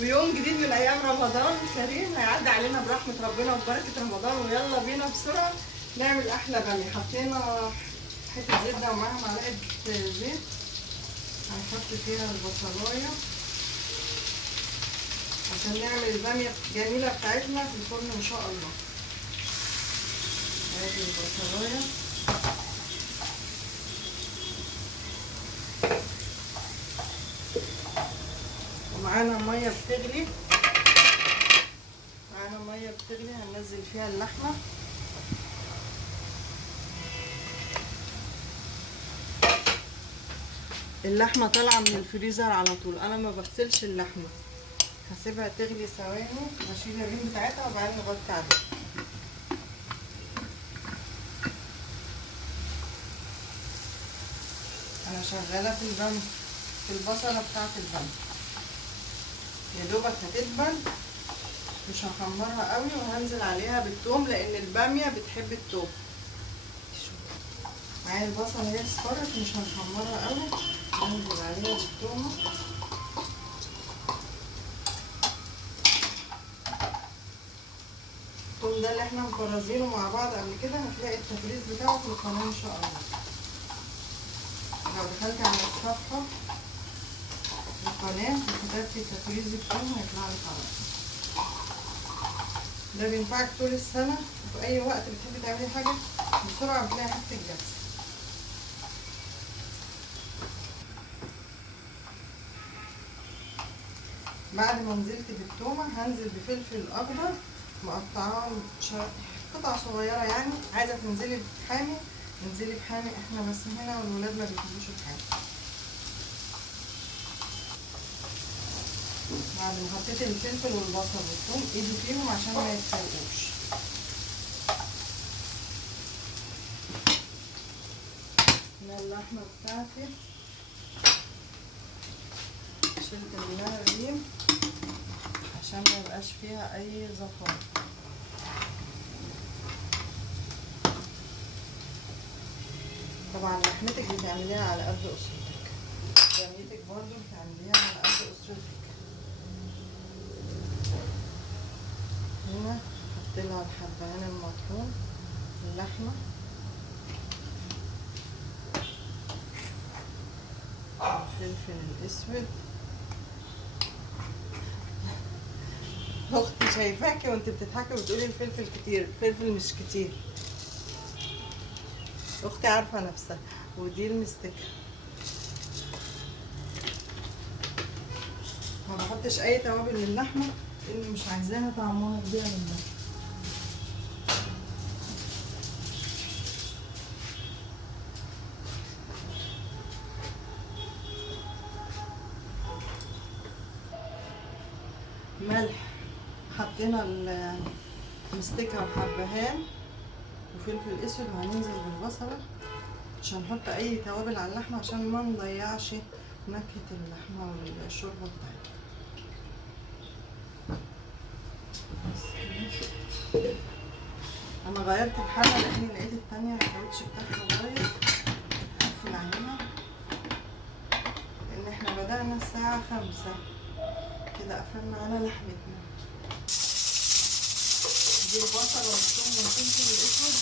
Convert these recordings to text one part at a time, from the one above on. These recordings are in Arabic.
ويوم جديد من ايام رمضان الكريم هيعدي علينا برحمه ربنا وبركه رمضان، ويلا بينا بسرعه نعمل احلى باميه. حطينا حته زبده ومعاها معلقه زيت. هنحط فيها البصلايه عشان نعمل الباميه الجميله بتاعتنا في الفرن ان شاء الله. ادي البصلايه ومعانا ميه بتغلي. هننزل فيها اللحمه. اللحمه طالعه من الفريزر على طول، انا ما بغسلش اللحمه، هسيبها تغلي ثواني واشيل الريم بتاعتها وبعدين نغطي عليها. انا شغاله في البصله بتاعه الباميه، يا دوبك هتدبل، مش هحمرها قوي، وهنزل عليها بالثوم لان الباميه بتحب الثوم. معايا البصله هي اصفرت، مش هنحمرها قوي، هنزل عليها بالثوم. الثوم ده اللي احنا مفرزينه مع بعض قبل كده، هتلاقي التفريز بتاعه في القناه ان شاء الله. لو دخلت على الصفحه القناه وكتبتي تفريز الثوم هيطلع لك على طول. ده بينفعك طول السنه، وفي اي وقت بتحبي تعملي حاجه بسرعه بتلاقي حاجتك جاهزه. بعد ما نزلت بالثومه هنزل بفلفل اخضر مقطعاه قطع صغيره، يعني عايزه تنزلي بحامي انزلي بحامي، احنا بس هنا والولاد ما بيحبوش الحامي. بعد ما حطيت الفلفل والبصل والثوم ايدوا فيهم عشان ما يتحرقوش. هنا اللحمه بتاعتي شلت منها الريم عشان ما يبقاش فيها اي زفاره. طبعا لحمتك بتعمليها على قد اسرتك، باميتك برضو بتعمليها على قد اسرتك. هنا حط لها الحبهان المطحون، اللحمه، الفلفل الاسود. اختي شايفاكي وانت بتضحكي وبتقولي الفلفل كتير، الفلفل مش كتير، اختي عارفه نفسها، ودي المستكه. ما بحطش اي توابل للحمه لان مش عايزاها طعمها يضيع منها. ملح، حطينا المستكه وحبهان وفلفل اسود، وهننزل بالبصله مش هنحط اي توابل على اللحمه عشان ما نضيعش نكهه اللحمه والشوربه بتاعتها. انا غيرت الحله لاني لقيت التانية الكاوتش بتاعها بايظ، هقفل عليها لان احنا بدأنا الساعة 5 كده، قفلنا على لحمتنا. دي البصلة والثوم والفلفل الاسود،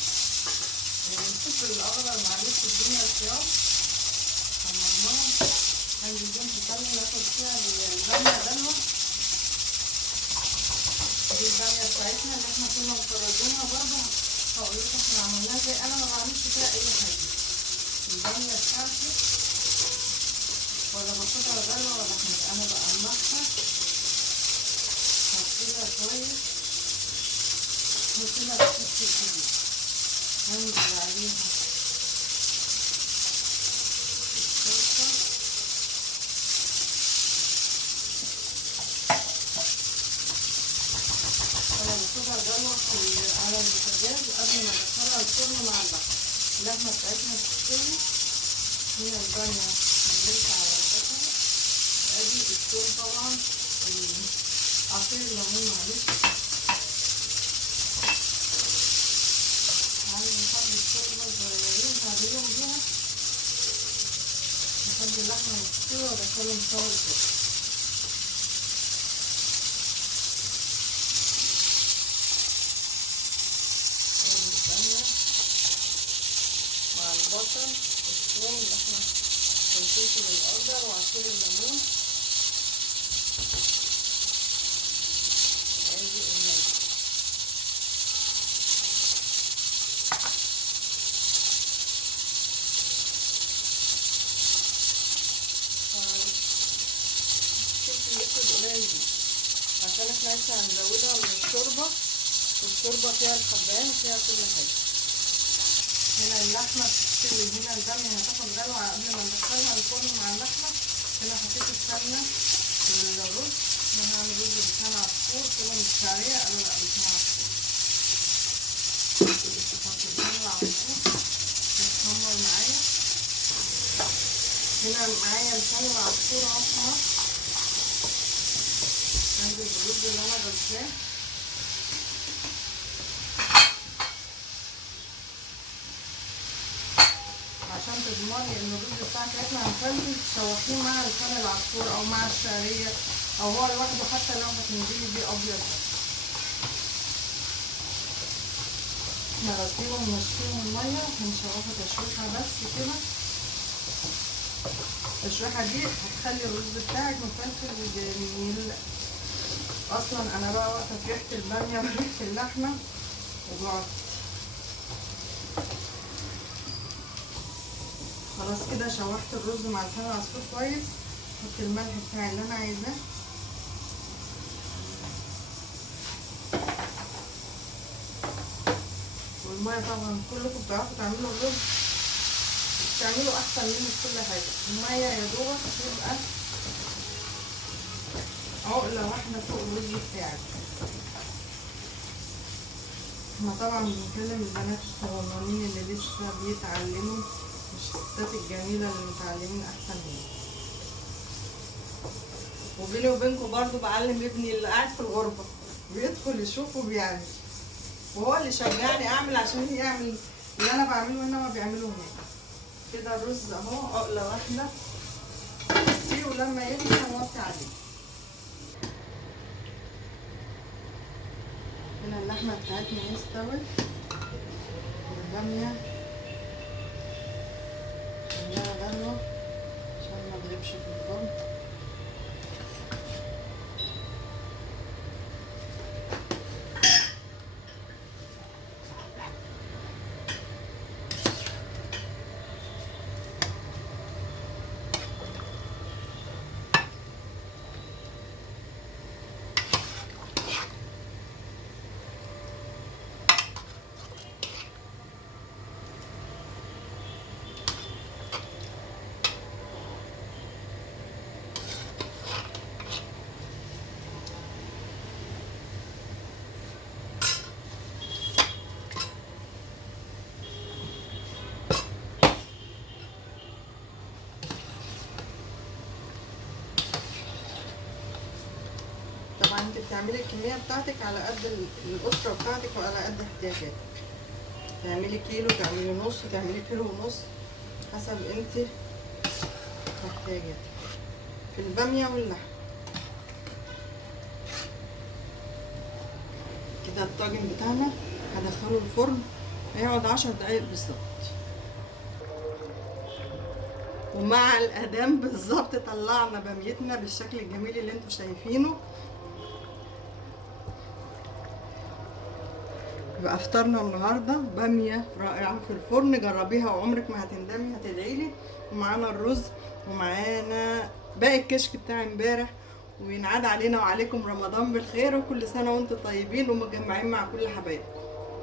الفلفل الاخضر معلش الدنيا الخيار حمرناهم، هنزل بيهم في التانية ناخد فيها البامية دلوة. دي البامية بتاعتنا اللي احنا كنا مفرزينها برضه، هقول لكم احنا عملناها ازاي. انا ما بعملش فيها اي حاجة، البامية بتاعتي ولا بحطها غلة ولا حاجة، انا بقلبها هغسلها كويس واسيبها تتسلق كده، هنزل عليها الصلصة انا بسيبها غلوة على البوتاجاز قبل ما ادخلها الفرن مع اللحمة بتاعتها تستوي. هنا البامية نزلت على البصل، ادي الثوم طبعا، عصير الليمون معلش، عندي حبة شوربة صغيرين هعملهم بيها، بخلي اللحمة مستوية وادخلهم سوا الفرن. البصل، الثوم، اللحمه، والفلفل الاخضر، وعصير الليمون، ادي الملح. الفلفل الاسود قليل دي عشان احنا لسه هنزودها من الشوربه، والشوربه فيها الحبان وفيها كل حاجه. هنا اللحمه بتستوي، هنا الباميه هتاخد غلوه قبل ما ندخلها الفرن مع اللحمه. هنا حطيت السمنه للرز. انا هعمل رز بلسان عصفور، كده مش شعريه، قالوا لا بلسان عصفور. احط لسان العصفور يتحمر معايا. هنا معايا لسان العصفور اهو، انزل بالرز اللي انا غسلاه. عشان تضمني ان الرز بتاعك احنا هنخلي تشوحيه مع لسان العصفور او مع الشعريه او هو لوحده، حتى لو هتنزلي بيه ابيض. احنا غسلينه ومنشفينه الميه، هنشوحه تشويحه بس كده. التشويحه دي هتخلي الرز بتاعك مفلفل وجميل. اصلا انا بقى واقفه في ريحه الباميه وريحه اللحمه وجعت. خلاص كده شوحت الرز مع لسان العصفور كويس. احط الملح بتاعي اللي انا عايزاه، والميه طبعا كلكم بتعرفوا تعملوا الرز، تعملوا احسن مني في كل حاجه. الميه يا دوبك تبقى عقله واحده فوق الرز بتاعك. احنا طبعا بنكلم البنات الصغننين اللي لسه بيتعلموا، مش الستات الجميله اللي متعلمين احسن مني. وبيني وبينكم برضو بعلم ابني اللي قاعد في الغربه، بيدخل يشوف وبيعمل، وهو اللي شجعني اعمل عشان يعمل اللي انا بعمله هنا ما بيعمله هناك. كده الرز اهو عقله واحده فيه، ولما يغلي هنوطي عليه. هنا اللحمه بتاعتنا استوت، والباميه خليها غلوه عشان ما تغيبش في الفرن. طبعا انت بتعملي الكميه بتاعتك على قد الاسره بتاعتك وعلى قد احتياجاتك. تعملي كيلو، تعملي نص، تعملي كيلو ونص، حسب انت محتاجه في الباميه واللحم. كده الطاجن بتاعنا هدخله الفرن، هيقعد 10 دقايق بالظبط. ومع الاذان بالظبط طلعنا باميتنا بالشكل الجميل اللي انتوا شايفينه. يبقى افطارنا النهارده باميه رائعه في الفرن، جربيها وعمرك ما هتندمي، هتدعيلي. ومعانا الرز، ومعانا باقي الكشك بتاع امبارح. وينعاد علينا وعليكم رمضان بالخير، وكل سنه وانتم طيبين ومتجمعين مع كل حبايبكم.